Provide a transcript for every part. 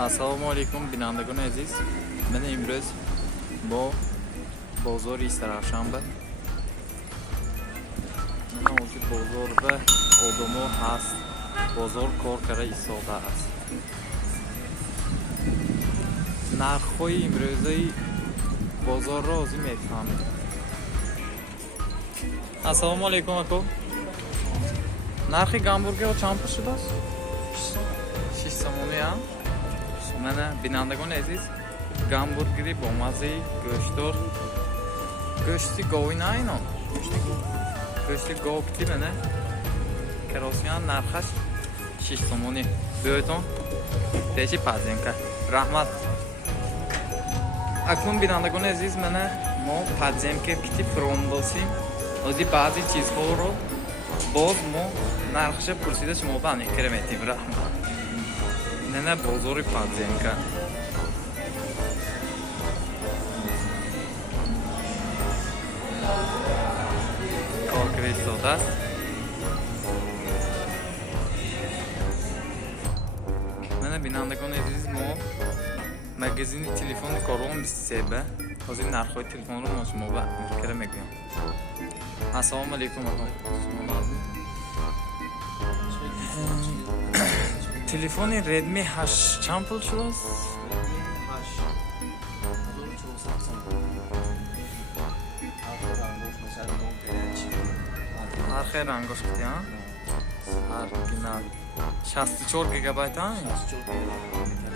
Assalomu alaykum binandagoni aziz. Mana imroz bo bozori Saravshanba. Mana o'sha bozor va odamo hast. Bozor kor kara istoda ast. Narxoyi imrozi bozor ro o'zi mefahmid. Assalomu alaykum aka. Narxi gamburger champur shudas? 6 somon ya. Mana binandagoni aziz gamburgeri با مزه گوشتار گوشتی گاوی نه اینا گوشتی گاو کتی منه کراسیان نرخش 6 تومانی بیایتون تیشی پازیم که رحمت اکنون بینندگان عزیز منه ما پازیم که کتی فرونداسیم ازی بعضی چیزها رو باز ما نرخش پرسیده شما بانی کرمیتیم رحمت نه بازاری پازیم که Sodas. Mana binandagoni aziz mo magazini telefonni korum sebe. Hozir narxoy telefonro mo shuma ba muzokara megam. Assalomu alaykum aka. Telefoni Redmi H cham pul shudas? Arxay rangosh kiti ha? Original. 64 GB ha? 64 GB.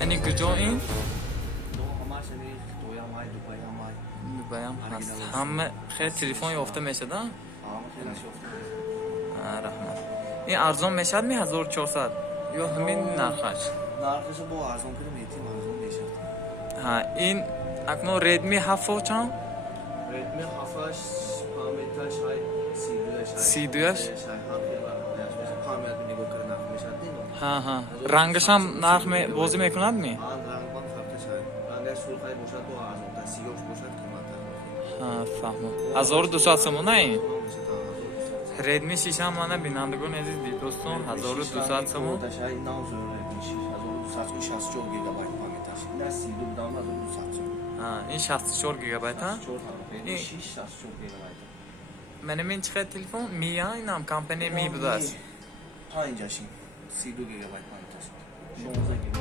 Ani kujo in? Dubayam hast. Hamma xeyr telefon yofta meshada? Rahmat. In arzon meshadmi 1400? Yo hamin narxash. Narxi bu arzon kirim yetim arzon meshad. Ha, in akno Redmi 7 cham? Redmi 7 پامتاش های سیدویش پامیت نگاه کردن میشد ها ها رنگش هم نرخ بازی میکند می آن رنگ بان فرقش های رنگش سرخی باشد دو ارزان تا سیاهش باشد قیمت ها فهمم 1200 سوم نه ردمی 6 هم من بینندگان عزیز دید دوستان 1200 سوم تاشای ناو زور ردمی 1264 گیگا بایت پامیتاش نه 32 دام 1200 ها این 64 گیگا بایت ها 64 گیگا بایت Benim en çıkan telefon Mi ya inam kampanya Mi bu da. Paylaşayım. 32 GB paylaş. 16 GB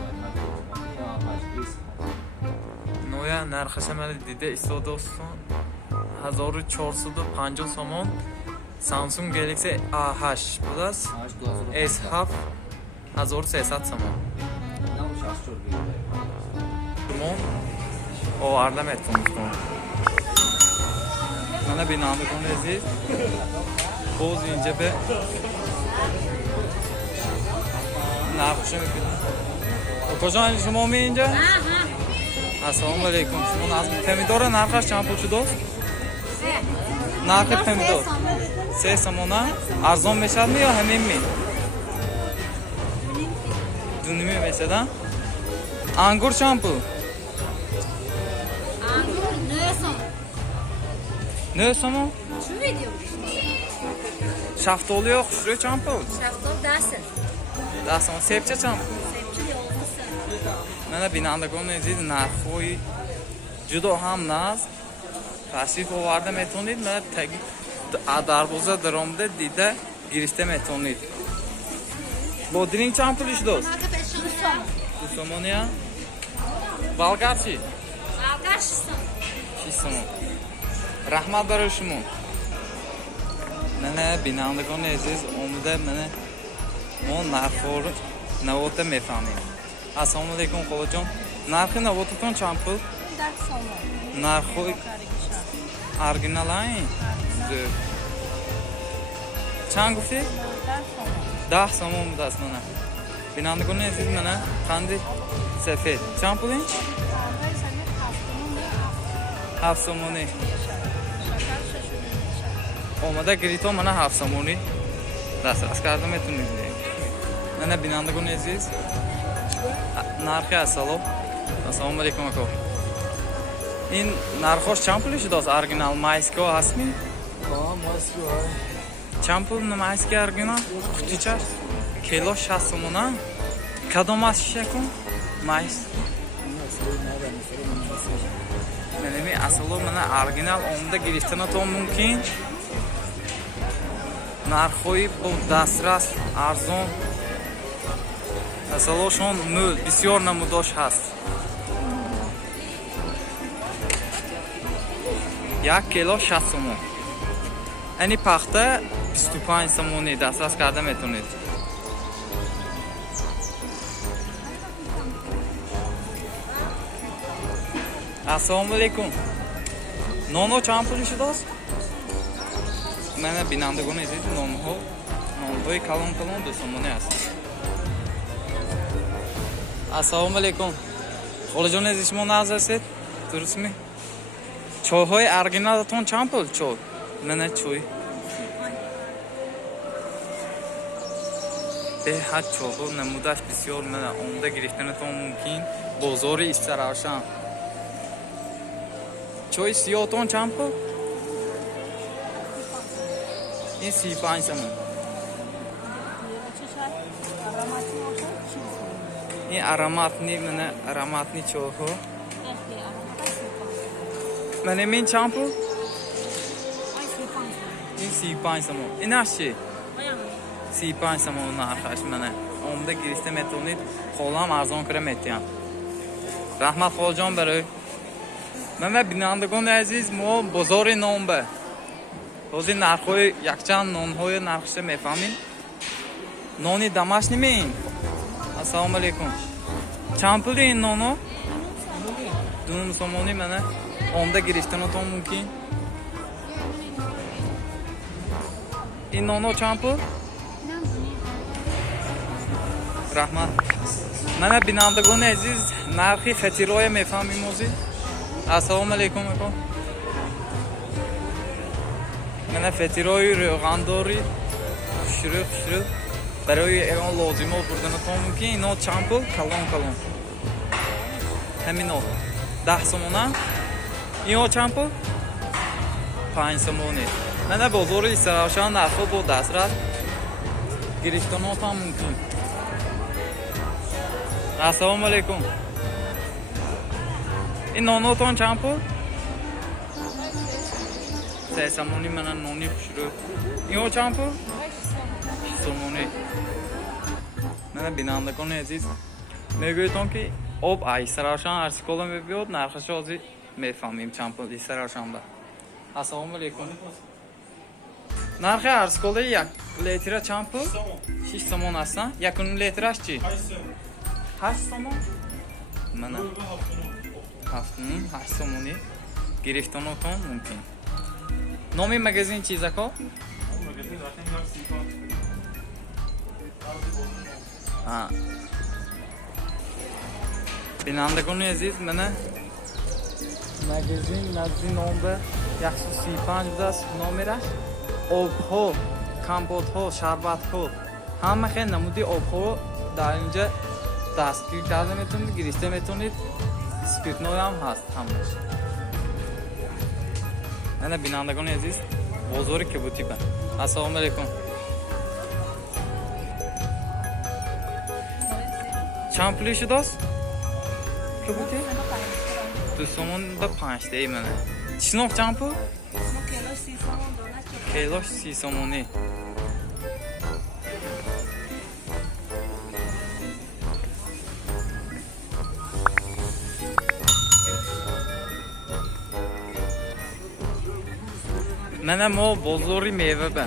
paylaş. Noya narxasa mana dide istoda doston 1450 somon Samsung Galaxy A8 bu da S7 1300 somon. Nam 64 GB. Tamam. O arlam etmiştim. Mana binandagoni aziz boz ince be narxi Ko'jon shuma mi inja? Assalomu alaykum. Shuma nazmi pomidora narxi qancha pul do'st? Narxi pomidor 3 somona arzon meshadmi yo haminmi? Dunimi mesela? Angur qancha pul? Ne somon? Şu video. Shaftoli yo'q, xushro'y champul. Shaftol dasir. Daston sepcha champul. Sepchi yo'qsa. Mana binandagoni aziz narxoy juda ham naz. Tashrif ovarda metonid, mana tagi darvoza daromda dida girishda metonid. Bodring champul ish do'st. Marka 5 so'm. Bu somon ya. Bolgarchi. Bolgar 6 so'm. 6 somon. Rahmat barishimo. Mana binandagoni aziz omida mana mo narxor navota mefahmim. Assalomu alaykum xolajon. Narxi navotaton champul? 10 so'm. Narxi original ay. Chang gufti? 10 so'm das mana. Binandagoni aziz mana qanday safed. Champuling? 7 so'moni. Omada grito mana 7 somoni. Dasras kardam metunid. Mana binandagoni aziz. Narxi assalomu alaykum aka. In narxosh champul ish do'st original maysko asmi? Ha, masko. Чампул намайский аргина кутича кило 60 сомона کدام شیشه کن؟ مایس منمی اصلا من ارگینال آمده گرفتن تو ممکن نرخوی با دسترس ارزان اصلا شون مول بسیار نموداش هست 1 کیلو 60 سومون اینی پخته 25 سومونی دسترس کرده میتونید السلام علیکم نونو چند پولی شداست؟ من بینندگان عزیز نونهای کلان 2 سومونی هست السلام علیکم خاله جان عزیز شما ناز هستید؟ درست می؟ چای‌های ارگینالتون چند پول چای؟ من چای به حد چای نمودش بسیار من آمده گرفتنتون ممکن بازار استراشن چای سیاهتون چند پول؟ این 35 سومون این aromatni من aromatni چای‌ها من این چند پول؟ این 35 سومون این چی؟ 35 سومون نرخش منه آمده گرفته میتونید خالم ارزان کنه میتونم رحمت خال جان برای من بینندگان عزیز ما بازار نانبه بازی نرخ‌های یکچند نان‌های نرخش میفهمین نانی دمش نمین السلام علیکم چند پولی این نانو؟ 2 سومونی منه آمده گرفتنتون ممکن این نانو چند پول؟ رحمت من بینندگان عزیز نرخی فطیرای میفهمیم موزی السلام علیکم من فطیرای روغنداری شروع برای ایران لازمه بردنتون ممکن اینا چند پول؟ کلان همین 10 سومونه اینا چند پول؟ 5 سومونی من بازار استراشن نرخو با دسترس گرفتناتون ممکن السلام علیکم این نانوتون چند پول؟ 3 سومونی من نانی خوشرو اینا چند پول؟ 6 سومونی من بینندگان عزیز میگویدم که آب استراشن ارسکولا میبیاد نرخش آزی میفهمیم چند پول استراشن با السلام علیکم نرخ ارسکولا 1 لیتر چند پول؟ 6 سومون هستن 1 لیترش چی؟ 8 سومون؟ من 8 سومونی گرفتناتون ممکن نامی مگزین چیزا که؟ بینندگان عزیز من مگزین نزدی نامبه 135 دست نامیرش آب ها کمپوت ها شربت ها همه خیلی نمودی آب ها در اینجا دستگیر کرده میتونید گرفته میتونید سپیرتنوی هم هست همش من بینندگان عزیز بازار کبوتی به السلام علیکم چند پولی شداست؟ کبوتی؟ 2 سومون به 5 تایی منه چنوک چند پول؟ کیلوش 30 سومونی من ما بازاری میوه به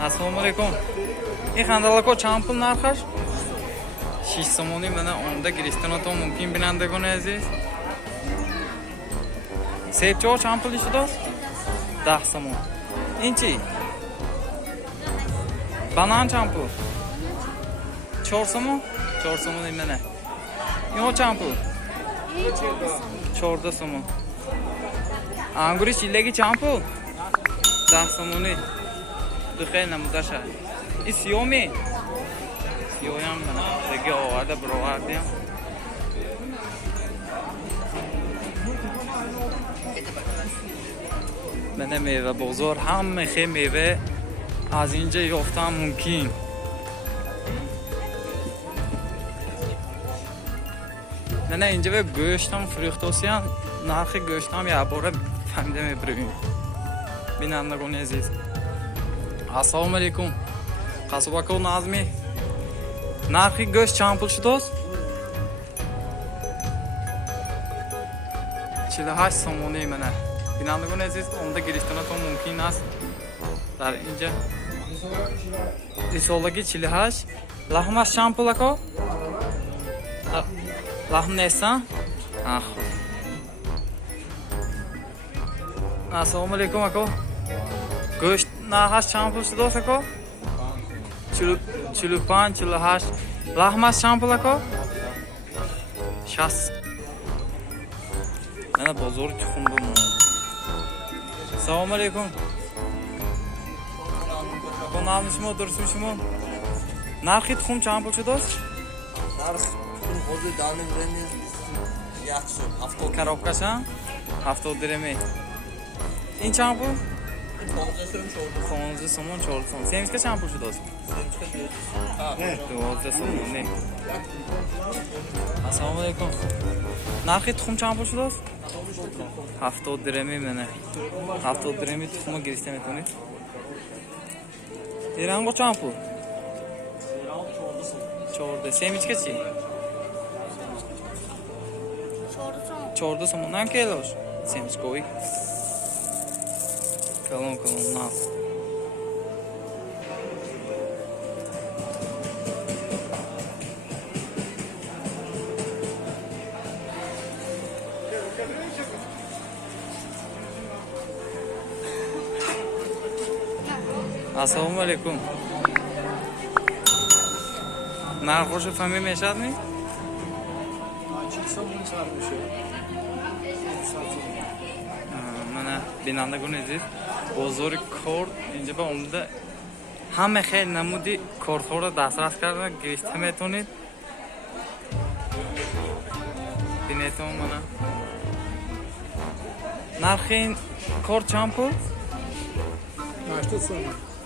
السلام علیکم این خندالکو چند پول نرخش؟ 6 سومونی من آمده گرفتناتون ممکن بینندگان عزیز سیب چهار چند پولی شداست؟ 10 سومون این چی؟ بانان چند پول؟ 4 سومون؟ 4 سومون این منه این چند پول؟ 14 سومون انگوری شیلگی چند پول؟ 10 سومونی دو خیلی نموزش هست این سیومی؟ یویم من دیگه آورده برآوردیم. من میوه بازار همه خیلی میوه از اینجا یافتم ممکن. نه اینجا به گوشتم فروختوسیان نرخ گوشتم یه باره فهمیده میبریم. بینندگان عزیز السلام علیکم. قصبکو نازمی نرخ گوشت چند پول شداست؟ 48 سومونی منه. بینندگان عزیز اونده گرفتنتون ممکن است در اینجا. ریسولدگی 48. لحمش چند پول اکو؟ لحم نیستن؟ خوب. السلام علیکم اکو. گوشت نرخش چند پول شداست اکو؟ 45 48. لحمش چند پول اکو؟ 60. نه بازار تخم بمون. سلام علیکم. کنام شما درست میشما؟ نرخی تخم چند پول شداست؟ نرخ خود دانه برنی 70 коробкаш 70 درمی. این چند پول؟ 15 سومون 4 سومون. سیمسکا چند پول شداست؟ 12 سومون نه. السلام علیکم. نرخی تخم چند پول شداست؟ 70 درمی منه. 70 درمی تخم گرفته میتونید. ایران چند پول؟ 14. سیمسکا چی؟ 14 سومون. نه کیلوش؟ سیمسکوی. Kalın nas. Assalamu alaikum. Narxosh fahmi meshadmi? Mana binandagon aziz بازار کارت اینجا به عمده همه خیلی نمودی کارت ها رو دسترس کردن گرفته میتونید. بینیتون منه نرخ این کارت چند پول؟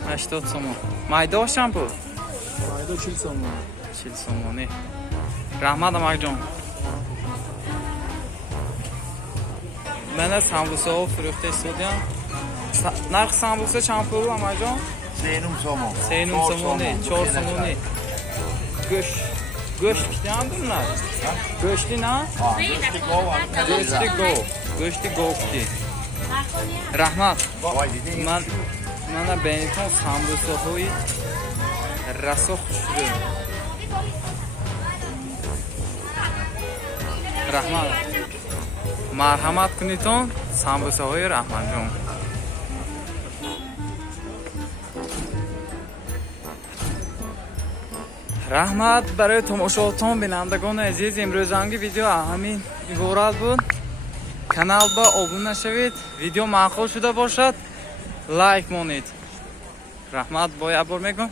80 سومون. مایداش چند پول؟ Ayda 40 somon. 40 سومونی. رحمت امک جان. من از سامبوسه ها فروخته استودیم. نرخ سامبوسه چند پول امک جان؟ 3 سومونی 4 سومونی. گوشت کشتیم دونن؟ گوشتی نه؟ گوشتی گوشتی. رحمت من بینیتون سامبوسه های رسخ شده. رحمت مرحمت کنیتون سامبوسه های رحمت جان. رحمت برای تماشاتون بینندگان عزیز. امروزانگی ویدیو همین عبارت بود. کانال با ابونه شوید. ویدیو معقول شده باشد لایک مونید. رحمت با یه بار میگم